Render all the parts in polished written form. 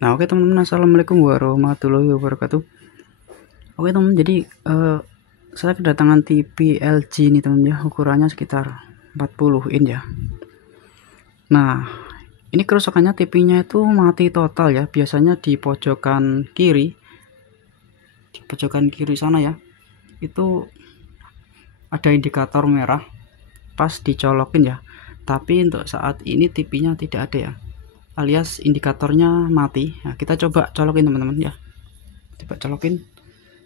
Nah, oke teman-teman, assalamualaikum warahmatullahi wabarakatuh. Oke teman, jadi saya kedatangan TV LG ini teman ya, ukurannya sekitar 40 in ya. Nah, ini kerusakannya TV-nya itu mati total ya. Biasanya di pojokan kiri, sana ya, itu ada indikator merah pas dicolokin ya. Tapi untuk saat ini TV-nya tidak ada ya, alias indikatornya mati. Nah, kita coba colokin teman-teman ya. Coba colokin.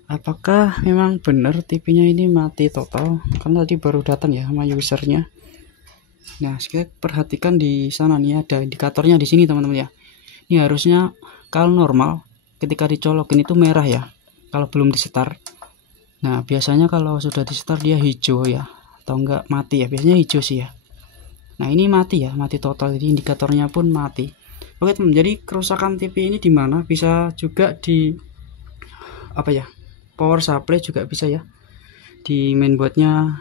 Apakah memang benar TV-nya ini mati total? Karena tadi baru datang ya sama usernya. Nah, kita perhatikan di sana nih, ada indikatornya di sini teman-teman ya. Ini harusnya kalau normal ketika dicolokin itu merah ya, kalau belum disetar. Nah, biasanya kalau sudah disetar dia hijau ya, atau enggak mati ya, biasanya hijau sih ya. Nah, ini mati ya, mati total, jadi indikatornya pun mati. Oke teman, jadi kerusakan TV ini di mana? Bisa juga di power supply juga bisa ya, di mainboardnya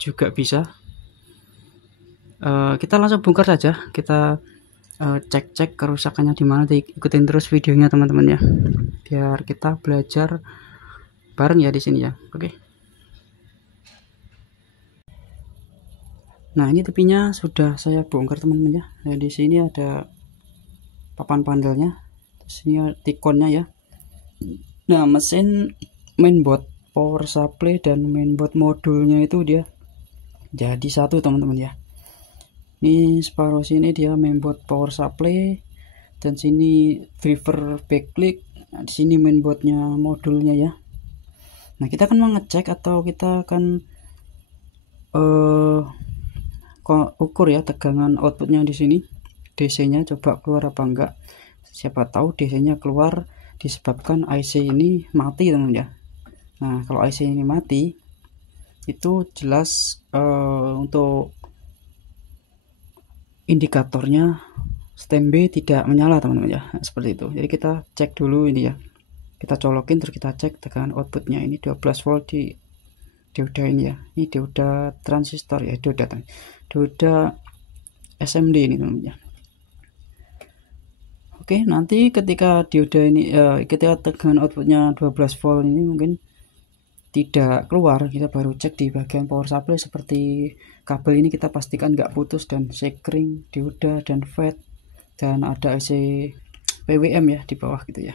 juga bisa. Kita langsung bongkar saja, kita cek kerusakannya di mana. Ikutin terus videonya teman-teman ya, biar kita belajar bareng ya di sini ya. Oke. Nah, ini TV-nya sudah saya bongkar teman-teman ya. Nah, di sini ada papan panelnya, sini tikonnya ya. Nah, mesin mainboard power supply dan mainboard modulnya itu dia jadi satu teman-teman ya. Ini separuh sini dia mainboard power supply, dan sini driver backlight. Nah, di sini mainboardnya modulnya ya. Nah, kita akan mengecek atau kita akan ukur ya tegangan outputnya di sini. DC-nya coba keluar apa enggak. Siapa tahu DC-nya keluar disebabkan IC ini mati teman ya. Nah, kalau IC ini mati itu jelas untuk indikatornya standby tidak menyala teman-teman ya. Nah, seperti itu. Jadi kita cek dulu ini ya. Kita colokin terus kita cek tegangan outputnya. Ini 12 volt di dioda ini ya. Ini dioda transistor ya, dioda SMD ini teman-teman ya. Oke, nanti ketika dioda ini ketika tegangan outputnya 12 volt ini mungkin tidak keluar, kita baru cek di bagian power supply. Seperti kabel ini kita pastikan nggak putus, dan sekring, dioda, dan FET, dan ada IC PWM ya di bawah gitu ya.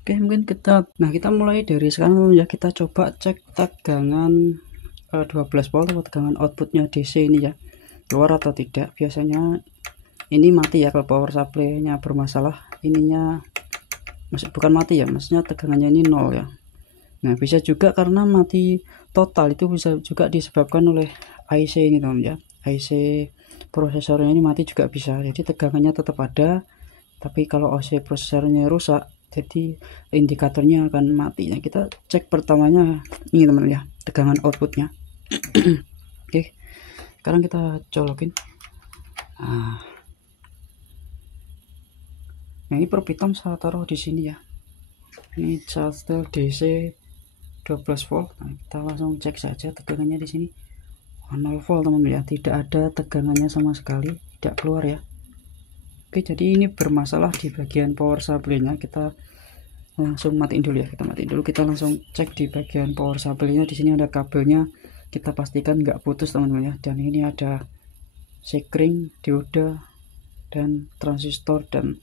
Oke, mungkin kita mulai dari sekarang ya. Kita coba cek tegangan 12 volt atau tegangan outputnya DC ini ya, keluar atau tidak. Biasanya ini mati ya kalau power supply-nya bermasalah. Ininya bukan mati ya, maksudnya tegangannya ini 0 ya. Nah, bisa juga karena mati total, itu bisa juga disebabkan oleh IC ini teman ya. IC prosesornya ini mati juga bisa, jadi tegangannya tetap ada, tapi kalau IC prosesornya rusak jadi indikatornya akan mati. Nah, kita cek pertamanya ini teman ya, tegangan outputnya. Oke, sekarang kita colokin. Nah, ini probe hitam saya taruh di sini ya. Ini charger DC 12 volt. Nah, kita langsung cek saja tegangannya di sini. 0 volt teman-teman ya, tidak ada tegangannya sama sekali, tidak keluar ya. Oke, jadi ini bermasalah di bagian power supply-nya. Kita langsung matiin dulu ya, kita langsung cek di bagian power supply-nya. Di sini ada kabelnya, kita pastikan nggak putus teman-teman ya. Dan ini ada sekring, dioda, dan transistor, dan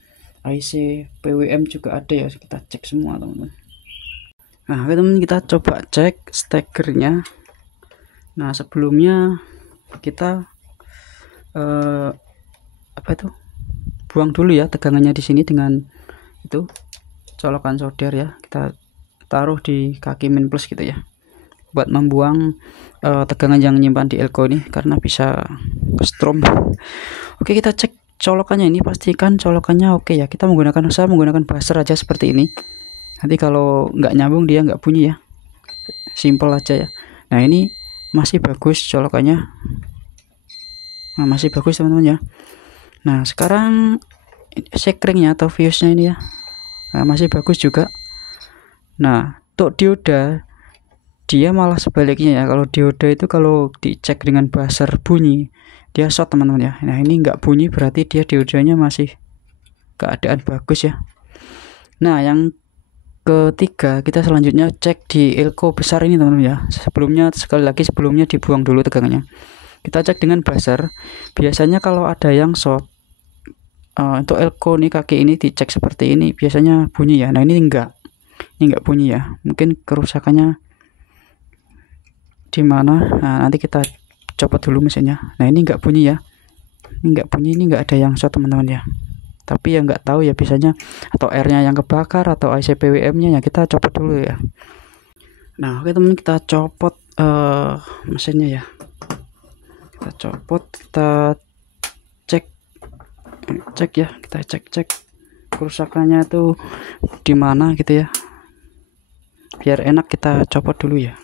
IC PWM juga ada ya, kita cek semua teman-teman. Nah, teman-teman, kita coba cek stekernya. Nah, sebelumnya kita buang dulu ya tegangannya di sini dengan itu colokan solder ya. Kita taruh di kaki min plus gitu ya, buat membuang tegangan yang nyimpan di elko ini, karena bisa strom. Oke, kita cek colokannya ini, pastikan colokannya oke ya. Saya menggunakan buzzer aja seperti ini. Nanti kalau nggak nyambung dia nggak bunyi ya, simple aja ya. Nah, ini masih bagus colokannya. Nah, masih bagus teman-teman ya. Nah, sekarang sekringnya atau fuse-nya ini ya, nah, masih bagus juga. Nah, untuk dioda dia malah sebaliknya ya. Kalau dioda itu kalau dicek dengan buzzer bunyi, dia short teman-teman ya. Nah ini nggak bunyi berarti dia diodanya masih keadaan bagus ya. Nah yang ketiga, kita selanjutnya cek di elko besar ini teman-teman ya. Sebelumnya dibuang dulu tegangannya. Kita cek dengan buzzer. Biasanya kalau ada yang short, untuk elko nih kaki ini dicek seperti ini, biasanya bunyi ya. Nah ini enggak bunyi ya. Mungkin kerusakannya di mana? Nah nanti kita copot dulu mesinnya. Nah ini enggak bunyi ya. Ini enggak ada yang short teman-teman ya. Tapi ya nggak tahu ya, biasanya atau airnya yang kebakar atau IC PWM-nya ya, kita copot dulu ya. Nah oke teman, kita copot mesinnya ya. Kita copot, kita cek ya, kita cek kerusakannya itu di mana gitu ya, biar enak kita copot dulu ya.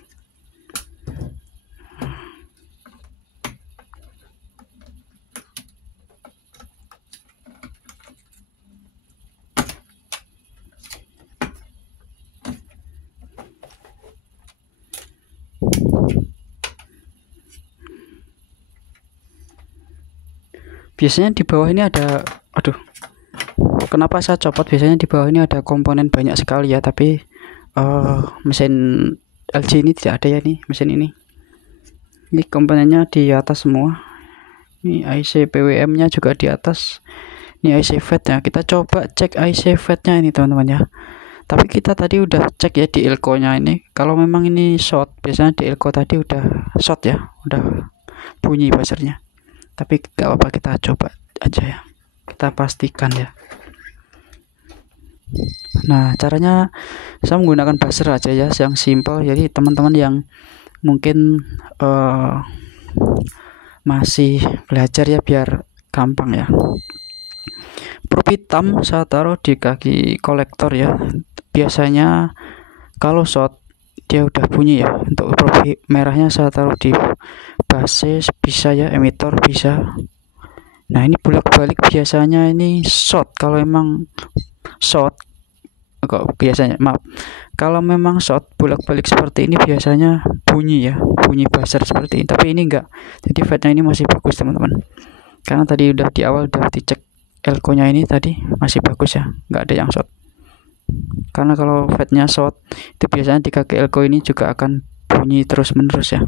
Biasanya di bawah ini ada, kenapa saya copot, biasanya di bawah ini ada komponen banyak sekali ya, tapi mesin LG ini tidak ada ya, nih mesin ini komponennya di atas semua. Ini IC PWM nya juga di atas, ini IC FET ya. Kita coba cek IC FET nya ini teman-teman ya. Tapi kita tadi udah cek ya di elko nya ini, kalau memang ini short, biasanya di elko tadi udah short ya, udah bunyi buzzernya. Tapi gak apa-apa, kita coba aja ya, kita pastikan ya. Nah caranya saya menggunakan buzzer aja ya, yang simple. Jadi teman-teman yang mungkin masih belajar ya, biar gampang ya. Probe hitam saya taruh di kaki kolektor ya. Biasanya kalau short dia udah bunyi ya. Untuk probe merahnya saya taruh di basis bisa ya, emitor bisa. Nah ini bolak-balik, biasanya ini short. Kalau emang short, kalau memang short bolak-balik seperti ini biasanya bunyi ya, bunyi buzzer seperti ini. Tapi ini enggak, jadi fatnya ini masih bagus teman-teman, karena tadi udah di awal udah dicek elko nya ini tadi masih bagus ya, nggak ada yang short. Karena kalau fatnya short itu biasanya di kaki elko ini juga akan bunyi terus menerus ya.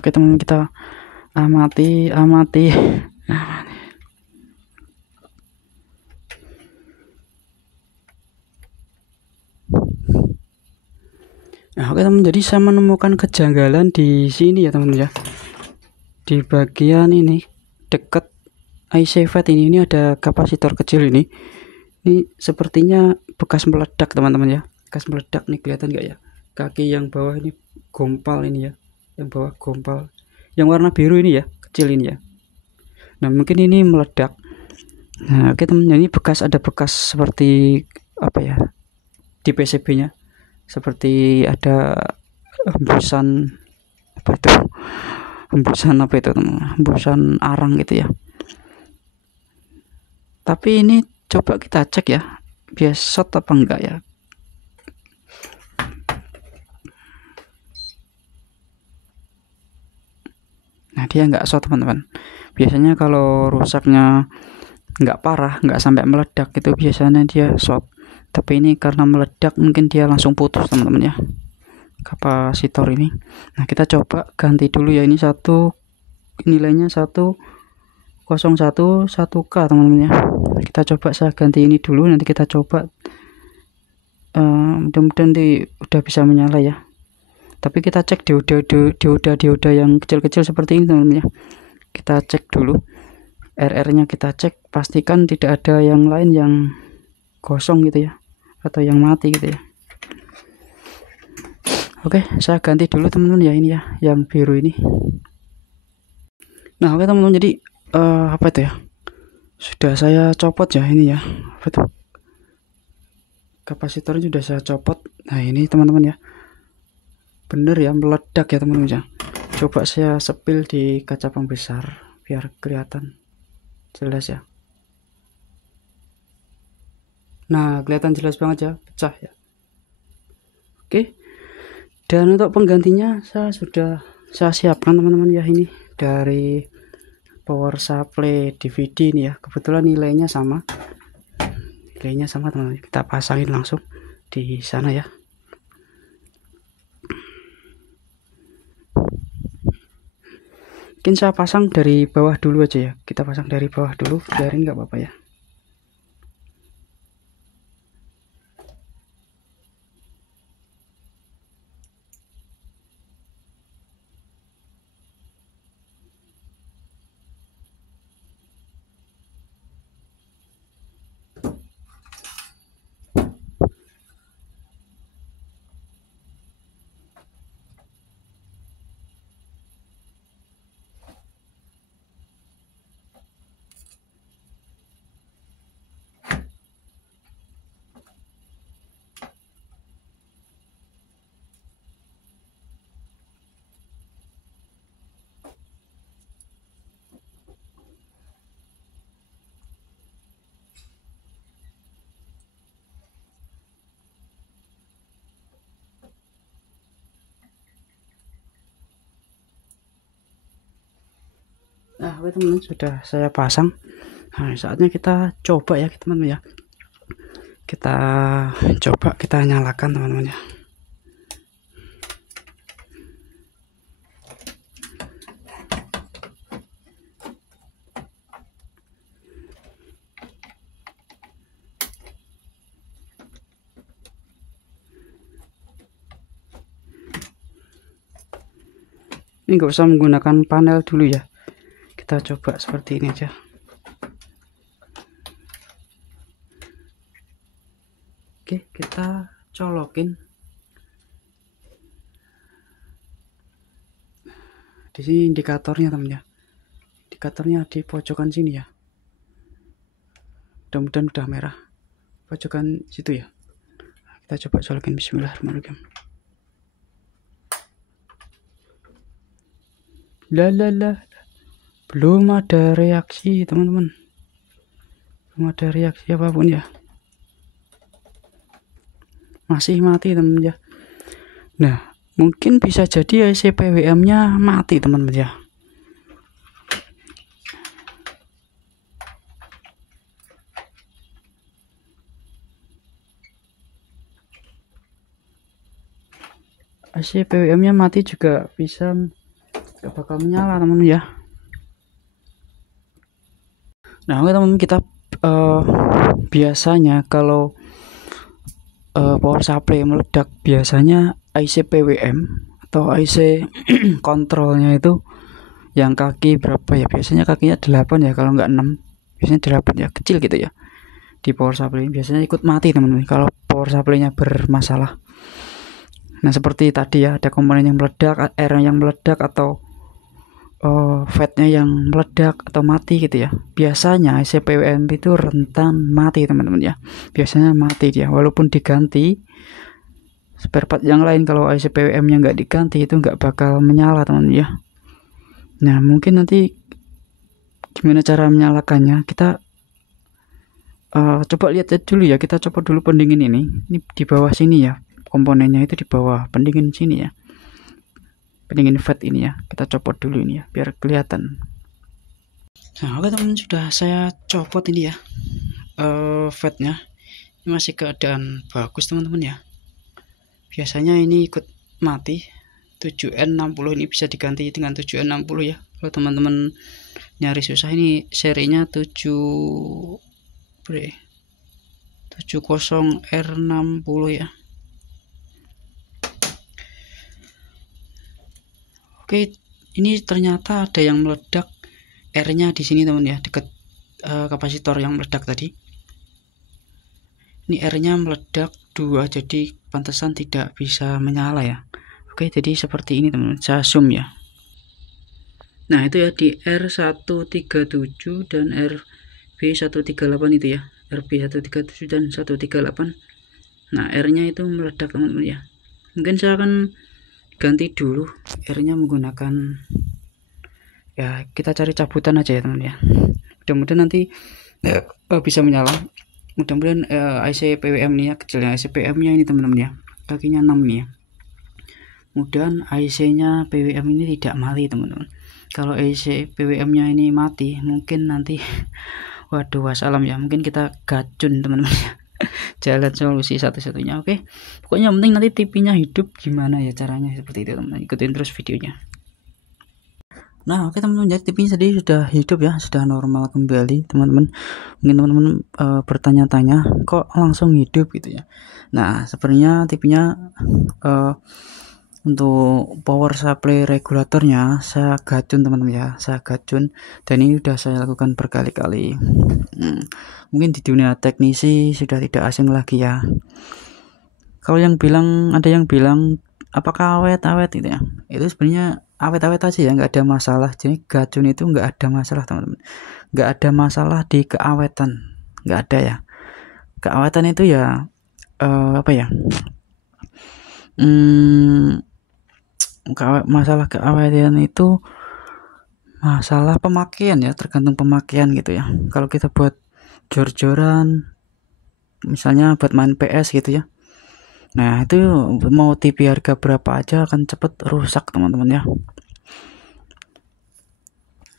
Oke teman, kita amati. Nah oke teman, jadi saya menemukan kejanggalan di sini ya teman ya. Di bagian ini deket IC FET ini ada kapasitor kecil ini sepertinya bekas meledak teman-teman ya, bekas meledak nih, kelihatan nggak ya, kaki yang bawah ini gompal ini ya, yang bawah gompal, yang warna biru ini ya, kecil ini ya. Nah mungkin ini meledak. Nah oke teman, ini ada bekas seperti apa ya di PCB nya, seperti ada hembusan hembusan arang gitu ya. Tapi ini coba kita cek ya, biar short apa enggak ya. Nah dia nggak short teman-teman. Biasanya kalau rusaknya nggak parah, nggak sampai meledak, itu biasanya dia short. Tapi ini karena meledak, mungkin dia langsung putus teman-teman ya, kapasitor ini. Nah kita coba ganti dulu ya, ini nilainya 101 teman-teman ya. Kita coba saya ganti ini dulu, nanti kita coba, mudah-mudahan udah bisa menyala ya. Tapi kita cek dioda yang kecil-kecil seperti ini teman-teman ya. Kita cek dulu RR nya, kita cek, pastikan tidak ada yang lain yang kosong gitu ya, atau yang mati gitu ya. Oke, saya ganti dulu teman-teman ya, ini ya yang biru ini. Nah oke teman-teman, jadi apa itu ya, sudah saya copot ya ini ya, betul, kapasitornya sudah saya copot. Nah ini teman-teman ya, bener ya, meledak ya teman-teman ya. Coba saya sepil di kaca pembesar biar kelihatan jelas ya. Nah kelihatan jelas banget ya, pecah ya. Oke, dan untuk penggantinya saya siapkan teman-teman ya, ini dari power supply DVD ini ya, kebetulan nilainya sama teman-teman. Kita pasangin langsung di sana ya. Mungkin saya pasang dari bawah dulu aja ya, kita pasang dari bawah dulu, biarin nggak apa-apa ya. Nah, oke teman-teman, sudah saya pasang. Nah, saatnya kita coba ya teman-teman ya. Kita coba, kita nyalakan teman-teman ya. Ini nggak usah menggunakan panel dulu ya, kita coba seperti ini aja. Oke, kita colokin di sini indikatornya teman ya, indikatornya di pojokan sini ya, mudah-mudahan udah merah pojokan situ ya. Kita coba colokin, bismillahirrahmanirrahim. Belum ada reaksi teman-teman, belum ada reaksi apapun ya, masih mati teman-teman ya. Nah, mungkin bisa jadi IC PWM nya mati teman-teman ya. IC PWM nya mati juga bisa gak bakal menyala teman-teman ya. Nah, oke teman-teman, kita biasanya kalau power supply meledak, biasanya IC PWM atau IC kontrolnya itu yang kaki berapa ya, biasanya kakinya 8 ya, kalau nggak 6, biasanya 8 ya, kecil gitu ya. Di power supply biasanya ikut mati teman-teman kalau power supply-nya bermasalah. Nah, seperti tadi ya, ada komponen yang meledak, air yang meledak, atau fatnya yang meledak atau mati gitu ya. Biasanya IC PWM itu rentan mati teman-teman ya. Biasanya mati dia, walaupun diganti spare part yang lain, kalau IC PWM-nya nggak diganti itu nggak bakal menyala teman-teman ya. Nah, mungkin nanti gimana cara menyalakannya, kita coba lihat dulu ya. Kita coba dulu pendingin ini di bawah sini ya, komponennya itu di bawah pendingin sini ya, pendingin fat ini ya. Kita copot dulu ini ya biar kelihatan. Nah, oke teman, sudah saya copot ini ya, fatnya. Ini masih keadaan bagus teman-teman ya. Biasanya ini ikut mati. 7N60 ini bisa diganti dengan 7N60 ya. Kalau teman-teman nyari susah, ini serinya 70R60 ya. Oke, ini ternyata ada yang meledak R-nya di sini teman ya, dekat kapasitor yang meledak tadi. Ini R-nya meledak 2, jadi pantesan tidak bisa menyala ya. Oke, jadi seperti ini teman-teman, saya zoom ya. Nah, itu ya di R137 dan RB138 itu ya, RB137 dan 138. Nah, R-nya itu meledak teman-teman ya. Mungkin saya akan ganti dulu R-nya menggunakan ya, kita cari cabutan aja ya teman ya. Mudah-mudahan nanti bisa menyala. Mudah-mudahan IC PWM ini ya, kecilnya IC PWM nya ini teman-teman ya. kakinya 6 nih ya. Kemudian IC nya PWM ini tidak mati teman-teman. Kalau IC PWM nya ini mati, mungkin nanti waduh wassalam ya, mungkin kita gacun teman-teman ya. Jalan solusi satu-satunya. Oke, pokoknya yang penting nanti TV-nya hidup, gimana ya caranya seperti itu teman-teman, ikutin terus videonya. Nah oke teman-teman, jadi TV tadi sudah hidup ya, sudah normal kembali teman-teman. Mungkin teman-teman bertanya-tanya kok langsung hidup gitu ya. Nah sebenarnya TV-nya untuk power supply regulatornya saya gacun teman-teman ya, saya gacun, dan ini sudah saya lakukan berkali-kali. Mungkin di dunia teknisi sudah tidak asing lagi ya. Kalau yang bilang, ada yang bilang apakah awet-awet gitu ya, itu sebenarnya awet-awet aja ya, nggak ada masalah. Jadi gacun itu nggak ada masalah teman-teman, nggak ada masalah di keawetan, nggak ada ya. Keawetan itu ya apa ya, masalah keawetan itu masalah pemakaian ya, tergantung pemakaian gitu ya. Kalau kita buat jor-joran, misalnya buat main PS gitu ya, nah itu mau TV harga berapa aja akan cepet rusak teman-teman ya.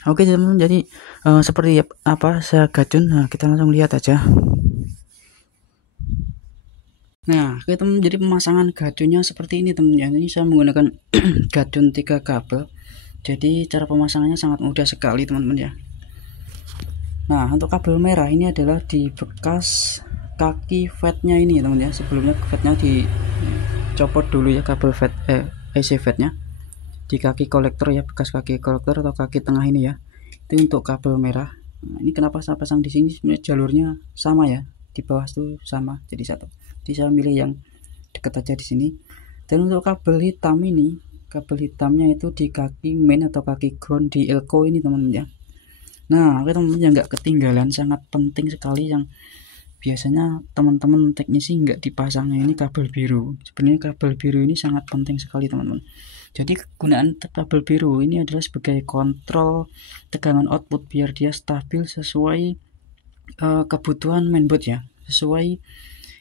Oke teman-teman, jadi seperti apa saya gacun. Nah kita langsung lihat aja. Nah oke teman, jadi pemasangan gacunnya seperti ini teman ya. Ini saya menggunakan gacun 3 kabel, jadi cara pemasangannya sangat mudah sekali teman-teman ya. Nah untuk kabel merah ini adalah di bekas kaki fatnya ini teman ya. Sebelumnya fatnya dicopot dulu ya, kabel fat IC fatnya di kaki kolektor ya, bekas kaki kolektor atau kaki tengah ini ya. Itu untuk kabel merah. Nah, ini kenapa saya pasang di sini, sebenarnya jalurnya sama ya, di bawah itu sama jadi satu. Jadi saya milih yang dekat aja di sini. Dan untuk kabel hitam ini, kabel hitamnya itu di kaki main atau kaki ground di elko ini teman-teman ya. Nah oke teman-teman, yang nggak ketinggalan, sangat penting sekali yang biasanya teman-teman teknisi nggak dipasangnya, ini kabel biru. Sebenarnya kabel biru ini sangat penting sekali teman-teman. Jadi kegunaan kabel biru ini adalah sebagai kontrol tegangan output biar dia stabil sesuai kebutuhan mainboard ya, sesuai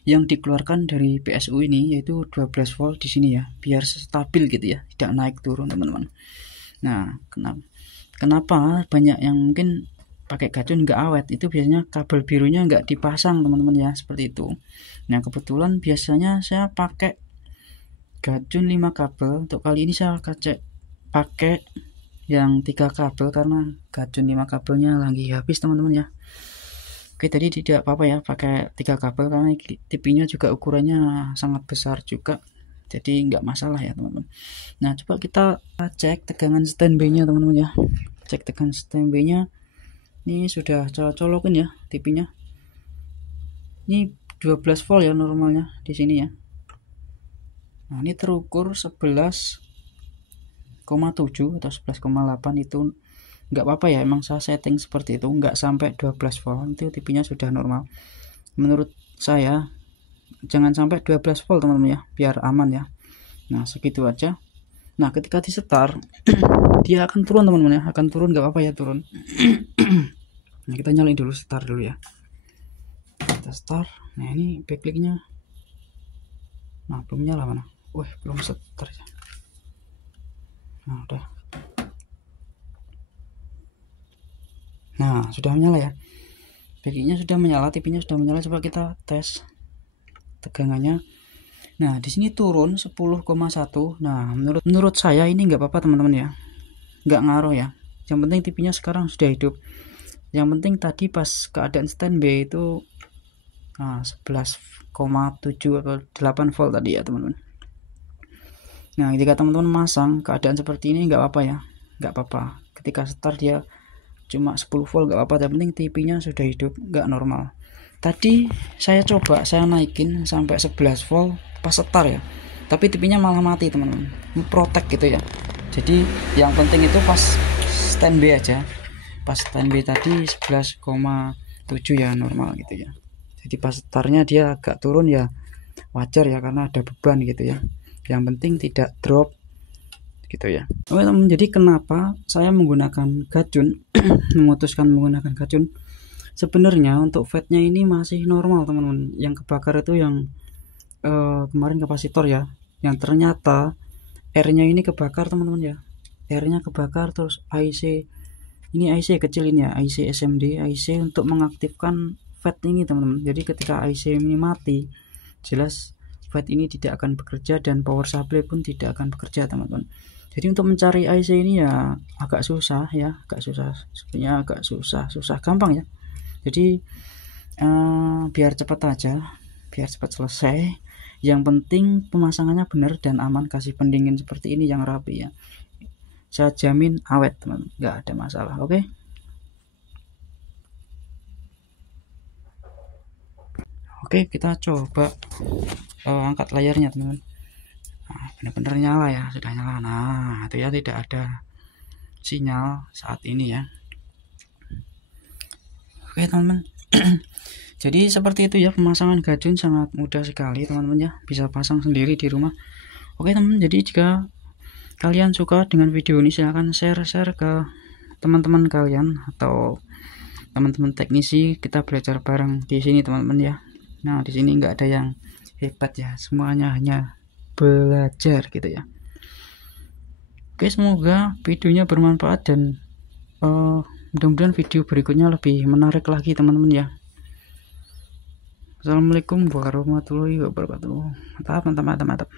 yang dikeluarkan dari PSU ini, yaitu 12 volt di sini ya, biar stabil gitu ya, tidak naik turun teman-teman. Nah kenapa banyak yang mungkin pakai gacun nggak awet, itu biasanya kabel birunya nggak dipasang teman-teman ya, seperti itu. Nah kebetulan biasanya saya pakai gacun 5 kabel. Untuk kali ini saya pakai yang 3 kabel karena gacun 5 kabelnya lagi habis teman-teman ya. Oke, tadi tidak apa-apa ya pakai 3 kabel karena TV-nya juga ukurannya sangat besar juga, jadi nggak masalah ya teman-teman. Nah coba kita cek tegangan standby-nya teman-teman ya. Cek tegangan standby-nya, ini sudah saya colokin ya TV-nya. Ini 12 volt ya normalnya di sini ya. Nah ini terukur 11,7 atau 11,8, itu nggak apa-apa ya, emang saya setting seperti itu, nggak sampai 12 volt, itu TV-nya sudah normal. Menurut saya jangan sampai 12 volt teman-teman ya, biar aman ya. Nah segitu aja. Nah ketika di start dia akan turun teman-teman ya, akan turun, nggak apa-apa ya turun. Nah kita nyalain dulu, start dulu ya, kita start. Nah ini backlinknya, nah belum nyala mana, belum start ya. Nah udah, nah sudah menyala ya, backlinknya sudah menyala, TV-nya sudah menyala. Coba kita tes tegangannya. Nah di sini turun 10,1. Nah menurut saya ini nggak apa-apa teman-teman ya, nggak ngaruh ya. Yang penting TV-nya sekarang sudah hidup. Yang penting tadi pas keadaan standby itu 11,7 atau 8 volt tadi ya teman-teman. Nah ketika teman-teman masang keadaan seperti ini nggak apa-apa ya, nggak apa-apa. Ketika start dia cuma 10 volt nggak apa-apa, yang penting TV-nya sudah hidup, nggak normal. Tadi saya coba, saya naikin sampai 11 volt pas start ya, tapi TV-nya malah mati teman-teman. Ini protect gitu ya. Jadi yang penting itu pas standby aja. Pas standby tadi 11,7 ya normal gitu ya. Jadi pas startnya dia agak turun ya wajar ya, karena ada beban gitu ya. Yang penting tidak drop gitu ya. Oke teman, jadi kenapa saya menggunakan gacun memutuskan menggunakan gacun, sebenarnya untuk fatnya ini masih normal teman-teman. Yang kebakar itu yang kemarin kapasitor ya, yang ternyata R-nya ini kebakar teman-teman ya. R-nya kebakar, terus IC ini, IC kecil ini ya, IC SMD, IC untuk mengaktifkan FET ini teman-teman. Jadi ketika IC ini mati, jelas FET ini tidak akan bekerja dan power supply pun tidak akan bekerja teman-teman. Jadi untuk mencari IC ini ya agak susah ya, sebenarnya agak susah gampang ya. Jadi biar cepat aja, biar cepat selesai. Yang penting pemasangannya benar dan aman, kasih pendingin seperti ini yang rapi ya. Saya jamin awet teman, nggak ada masalah. Oke, kita coba angkat layarnya teman. Nah, benar-benar nyala ya, sudah nyala. Nah, itu ya, tidak ada sinyal saat ini ya. Oke teman-teman. Jadi seperti itu ya, pemasangan gadun sangat mudah sekali teman-teman ya, bisa pasang sendiri di rumah. Oke teman-teman, jadi jika kalian suka dengan video ini, silahkan share ke teman-teman kalian atau teman-teman teknisi. Kita belajar bareng di sini teman-teman ya. Nah, di sini nggak ada yang hebat ya, semuanya hanya belajar gitu ya. Oke, semoga videonya bermanfaat dan mudah-mudahan video berikutnya lebih menarik lagi teman-teman ya. Assalamualaikum warahmatullahi wabarakatuh. Mantap.